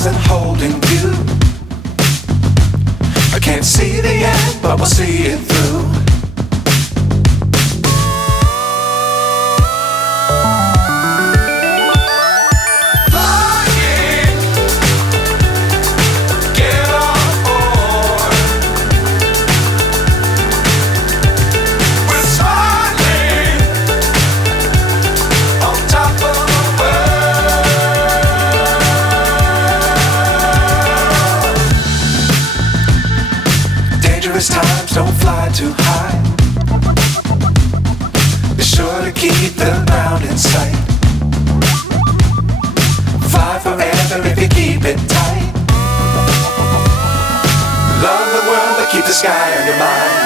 stars and holding you. I can't see the end, but we'll see it through. Times don't fly too high. Be sure to keep the ground in sight. Fly forever if you keep it tight. Love the world but keep the sky on your mind.